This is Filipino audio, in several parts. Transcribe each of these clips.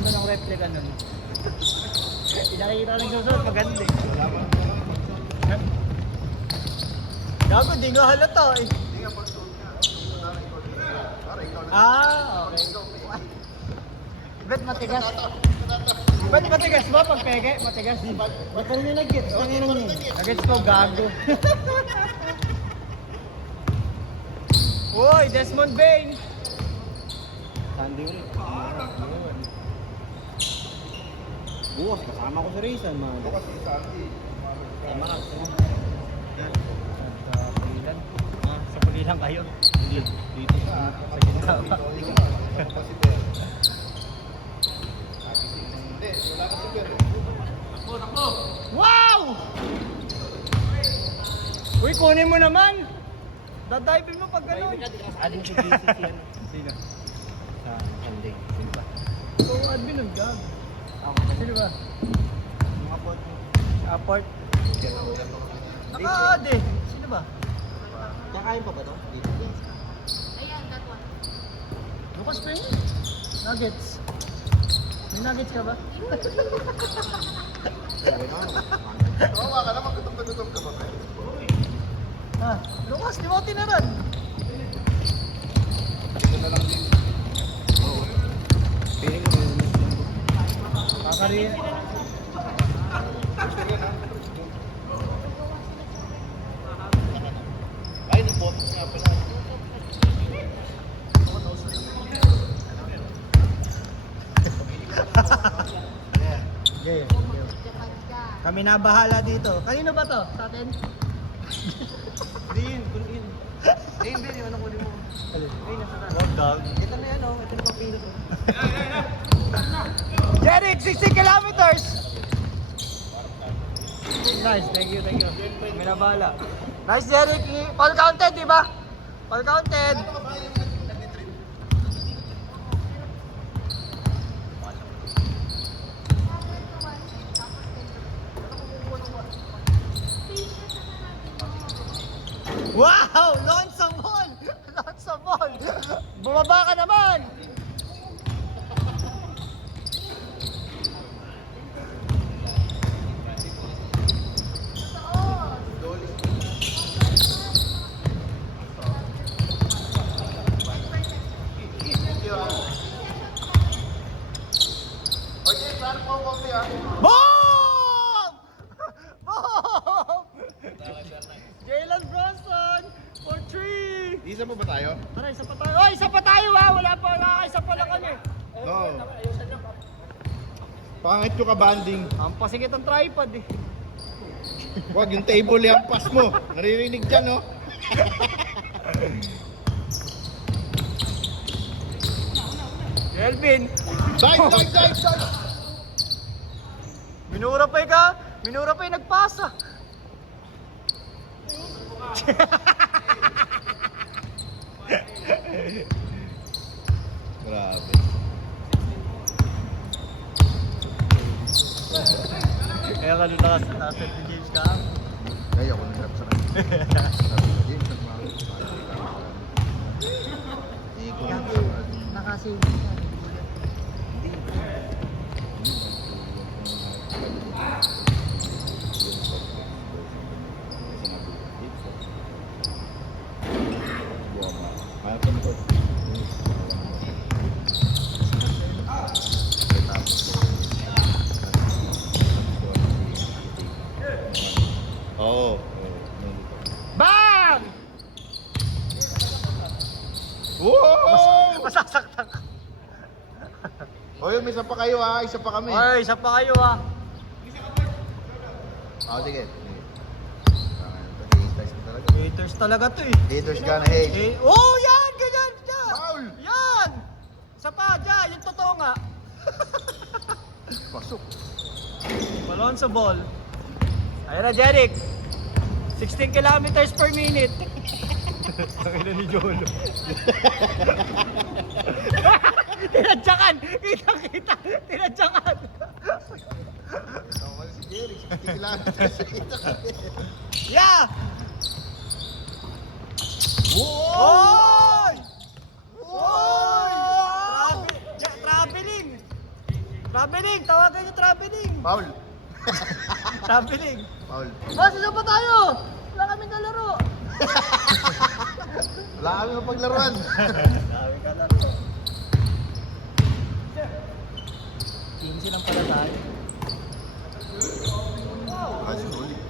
ganda ng replica nun. Pinakikita ng susunod, maganda eh. Gago, di nga halata eh. Ah, okay. Bet matigas. Bet matigas ba pag peke? Matigas. Ba't ka rin nag-gets? Tanginan niya. Nag-gets ko, gago. Uy, Desmond Bain! Sandy ulit. Bukas, kasama ko sa Rizal, man. Bukas si Sandy. Tama ka. Sa Pulilan. Sa Pulilan kayo. Dito sa gitna ba? Wow! Uy, kunin mo naman! Dadiving mo pag gano'n. Adin si JCT yan. Sino? Sa Sunday. Sino ba? Ikaw ang admin ng gag. Ako. Sino ba? Mga pot. Apart? Naka-ad eh. Sino ba? Kakain pa ba to? Dito. Ayan, that one. Lucas Payne? Nuggets. May nuggets ka ba? Oo, ka naman, gutom na gutom ka ba? Ah, Lucas, di mo tinaran. Ito na lang din. Oo. Piling ko yung Kakariya. Ay, nag-botos nga pala. Yeah. Japan ka. Kami na bahala dito. Kanino ba to? Sa atin? Hindi yun. Kunin. Eh, hindi. Ano kunin mo? Ay, nasa na. Hot dog. Ito na yan, oh. Ito na papilo to. Jeric, 60 kilometers! Nice, thank you. Kami na bahala. Nice, Jeric. All counted, di ba? All counted. Wow! Launch sa ball! Launch sa ball! Bumaba ka naman! Okay, saan po kami ah? Boom! Boom! Jalen Bronson for 3! Isa mo ba tayo? Tara, isa pa tayo. Oy, isa pa tayo ha! Wala pa, isa pa lang kami. No. Pangit yung kabanding. Ang pasigit ang tripod eh. Wag yung table yung pass mo. Naririnig dyan, no? Kelvin! Dive! Minura pa ka? Minura pa yung nagpasa. Grabe. Kaya ka nung nasa James ka? Kaya ako nag-rap sa kanya. James, nagmamahal. Nakasave. Kaya pa nito. Oo. Bang! Wow! Masasaktan ka. Oy, may isa pa kayo ha. Isa pa kami. Oy, isa pa kayo ah. Sige. Haters ka talaga. Haters talaga to eh. Haters ka na, hey. Oh, yan! Ganyan! Yan! Foul! Yan! Isa pa, dyan! Yung totoo nga. Pasok. Balon sa ball. Ayan na, Jeric. 16 kilometers per minute. Ang ni Jolo. Tinadyakan! Kita! Tinadyakan! Tama si Jerry, 60 kilometers. Yeah! Wow! Oy! Oy! Traveling! Traveling! Tawagan yung traveling! Foul. Traveling! Foul. Boss, isa pa tayo! Wala kami kalaro! Wala kami mapaglaruan. Kami kalaro! 15 lang pala tayo. Kasi huli.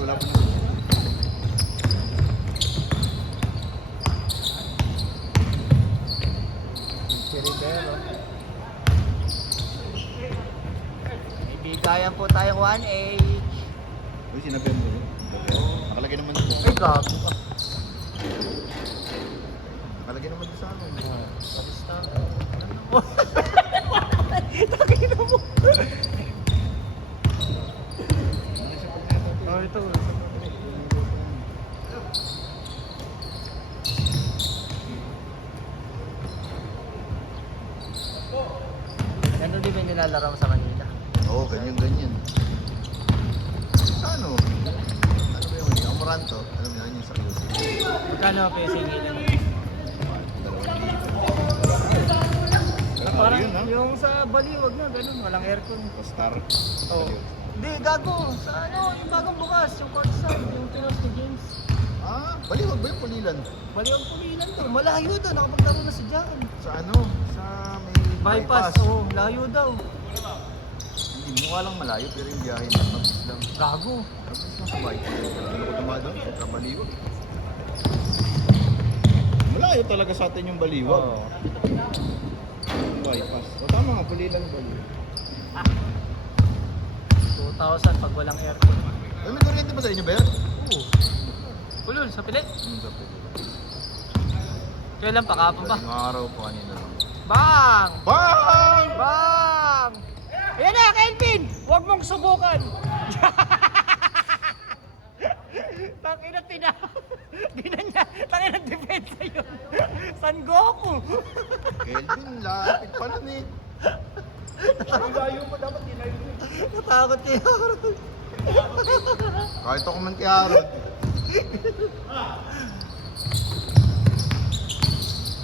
Wala pa na. Si Rivero. May bigayan po tayong 1H. Uy, sinabihan mo. Nakalagay naman dito. Ay, gago ka. Nakalagay naman dito sa akin. Tapos na. Takina mo. Oh, ito. Ganun din yung nilalaro mo sa kanila. Oo, ganyan. Ano? Ano ba yung Amoranto? Alam mo yan yung sa QC. Magkano pesing yun? Parang Yun, ha? yung sa Baliwag na, ganun, walang aircon. Star. Oh. Hindi, gago. Sa ano, yung bagong bukas, yung courtside, yung Pinos ni James. Ah, baliwag ba yung pulilan? Baliwag pulilan to. Malayo daw, nakapaglaro na si Jan. Sa ano? Sa may Bypass, oo, layo daw. Hindi mo lang malayo, pero yung biyahe na mabilis lang. Gago. Mabilis lang sa bypass. Ano ko tumado? Sa baliwag. Malayo talaga sa atin yung baliwag. Oo. Bypass. O tama nga, pulilan baliwag. 2,000 pag walang aircon. Ay, may kuryente ba sa inyo ba yan? Oo. Ulul, sa pilit. Sa pulilan. Kailan pa kapon ba? Ngayong araw po kanina lang. Bang! Bang! Bang! Ayan na, Kelvin! Huwag mong subukan! Tangina tina. Tangina depensa yun. San Goku? Kelvin, lapit pa nun eh. Layo pa dapat, dinayo eh. Natakot kayo. Kahit ako man kay Harold.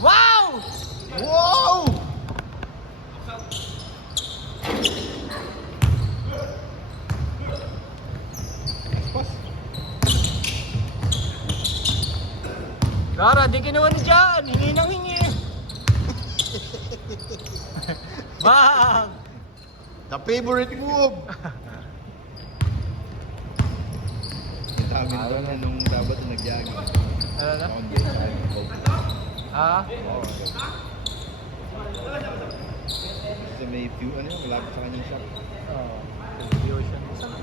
Wow! Wow! Pas. Gara, di kinuha ni Jan. Hingi nang hingi. Bang! The favorite move! Ang dami doon na nung dapat na nag-jogging. Ano na? Ako hindi sa akin. Ah? Oo. Kasi may view, ano yun, malapit sa kanyang shop. Oo. The ocean. Saan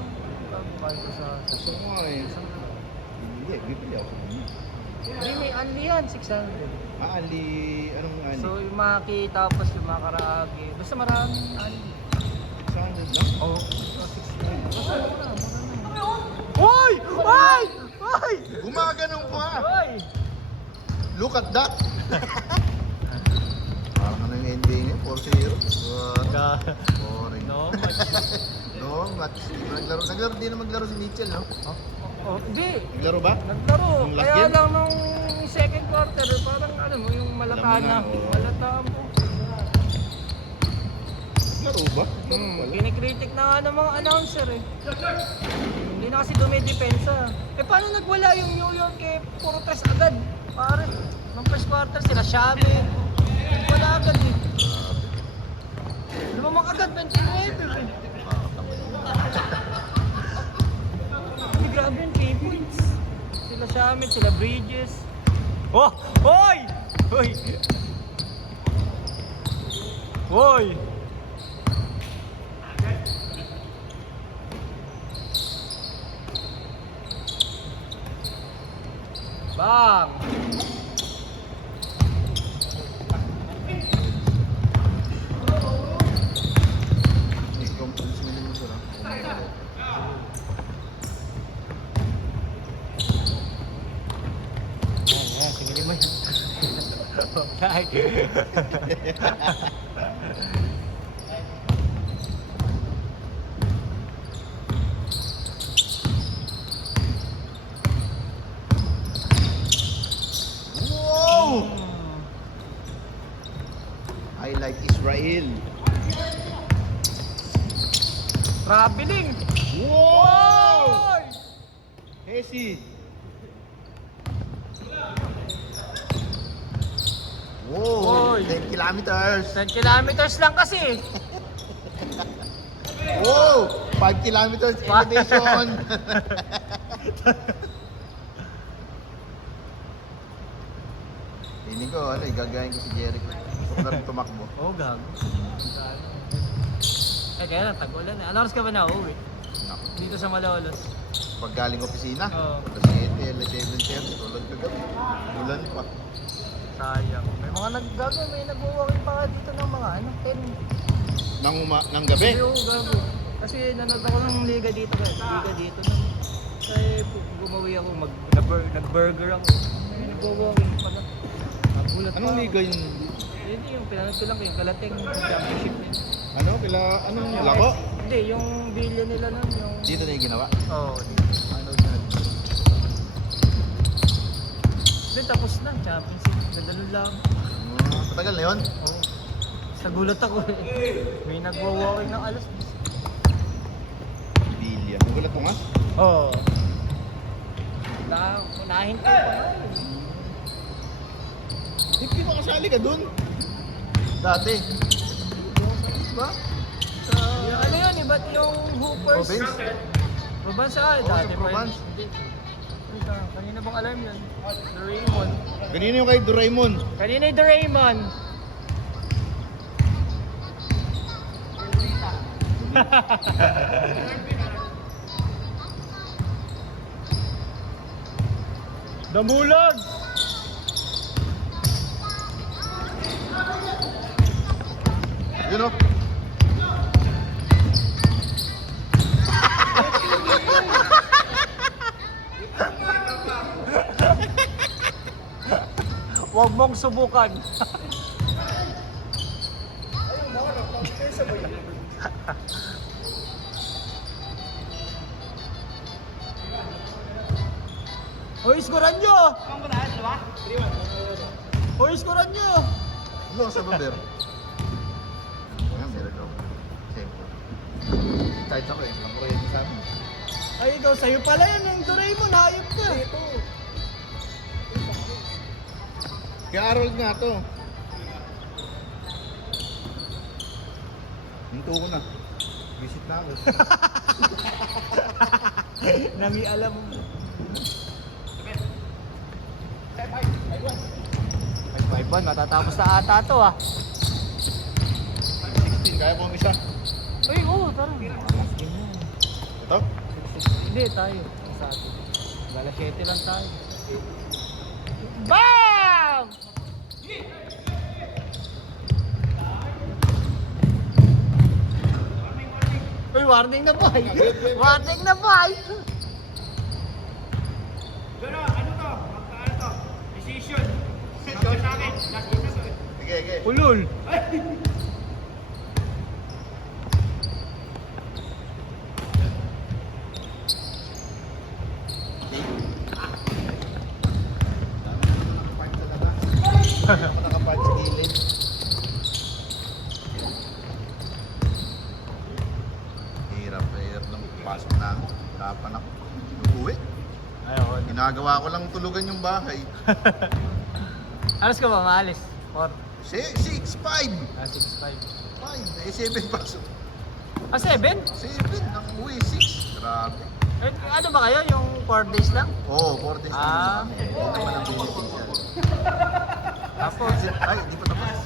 ang bahay ko sa... Gusto ko nga eh. Hindi, bibili ako. Hindi, may unli yan. 600. Ah, Ali, anong Ali? So, yung mga key, tapos yung mga karaage. Basta maraming unli. 600 lang? Oo. 600. Basta mura, mura na. Hoy! Hoy! Hoy! Gumaganong pa! Hoy! Look at that! Parang ano yung NBA niya, 4-0. Boring. No, much. No, match. Naglaro din na maglaro si Mitchell, no? Oh, hindi. Naglaro ba? Naglaro. Yung last Kaya game? lang nung second quarter, parang ano mo, yung malata Alam mo na. na, oo. Malata mo. Naglaro ba? Kinikritik na nga ng mga announcer eh. Hindi na kasi dumidepensa. Eh paano nagwala yung New York eh? Puro tres agad. Pare, nung first quarter sila Xavi. Wala agad eh. Lumamang agad, 29 eh. Ay, grabe yung 3 points. Sila Xavi, sila Bridges. Oh! Hoy! Hoy! Hoy! Bang! Ikaw, pulis mo din mo sila. Ayan, tingin mo yun. Okay. Wow! I like this Traveling! Wow! Hesi. Wow, Oy. 10 kilometers. 10 kilometers lang kasi. Wow, 5 kilometers elevation. Hindi ko, gagayin ko si Jericho. Gusto ko na rin tumakbo. Oo, gago. Eh, kaya lang, tag-ulan eh. Anong oras ka ba na uuwi? Naku, Dito sa Malolos. pag galing opisina, Oo. alas 7, alas 7:30, tulad kagabi. Ulan pa. Sayang. May mga naggago, may nag-walking pa nga dito ng mga 10. Nang gabi. Oo, gago. Kasi nanood ako ng liga dito kaya. Liga dito nang. Kaya gumawi ako, nag-burger ako. May nag-walking pa na. Nagulat pa Anong ako. liga yun? Yun yung pinanood ko lang yung Kalating championship yun. Ano? Anong lako? Hindi, yung billion nila nun, yung... Dito na yung ginawa? Oo, Ano na? Hindi, tapos na, championship. Nadalo lang. Matagal na yun? Oo. Sa gulat ako eh. May nagwa-walking ng alas. Bilya. Nagulat mo nga? Oo. Unahin ko pa. Hindi ba kasali ka dun? Dati. Diba? Yung ano yun, iba't yung hoopers. Province? Province ah, Oo, dati yung pa Province. yun. Hindi. Wait, kanina bang alarm yun? Doraemon. Kanina yung kay Doraemon. Kanina yung Doraemon. Damulag! Yun o. Huwag mong subukan. Hoy, skoran nyo! Hoy, skoran nyo! Ano sa baber? Ayan, meron ako. Siyempre. Kahit ako nakurente sa amin. Ay, ikaw, sa'yo pala yan. Yung Doraemon, hayop ka. Kaya Harold nga to. Hinto ko na. Visit na ako. Nami alam mo. 5-5-1, matatapos na ata to ah. 16, kaya ko ang isa. Ay, oo, tara. Last game yan. Ito? Hindi, tayo. Sa atin. Gala 7 lang tayo. BAM! Uy, warning na boy! Warning na boy! Sige, sige. Ulul! Nakapad sa gilid. Hirap ng pasok namin. Hirapan ako. Uuwi. Ayoko. Ginagawa ko lang tulugan yung bahay. Alas ka ba maalis? 4. 6, 5. 6-5. 5. 7 pasok. Ah, 7? 7. Nang uwi, 6. Grabe. Eh, ano ba kayo? Yung 4 days lang? Oo, 4 days Ah. namin. Hindi naman ang visiting yan. Tapos, Ay, hindi pa tapos.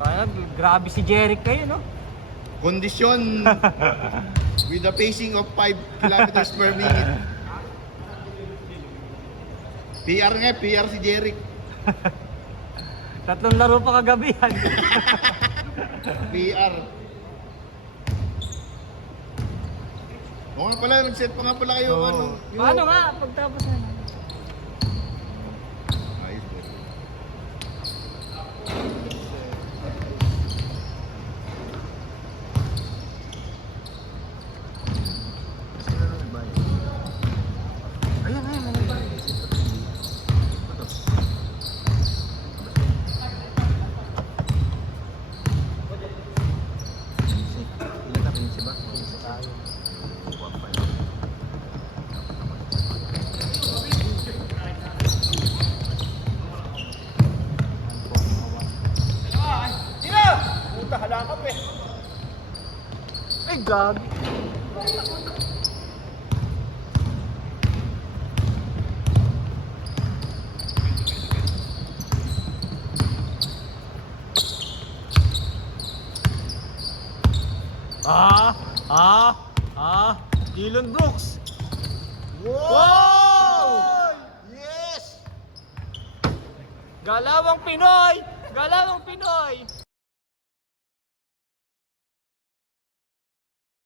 kaya grabe si Jeric kayo, no? Kondisyon with a pacing of 5 kilometers per minute. PR nga, PR si Jeric. 3 laro pa kagabi yan. PR. Oo nga pala, nag-set pa nga pala kayo. Oo. Ano, yung- Paano nga? Pagtapos na. Ayos po. Kasi na naman ba yun? Ayun, ayun, ayun. Ito. puta, halakap eh. Ay, gag. Dylan Brooks. Wow! Yes! Galawang Pinoy! Galawang Pinoy!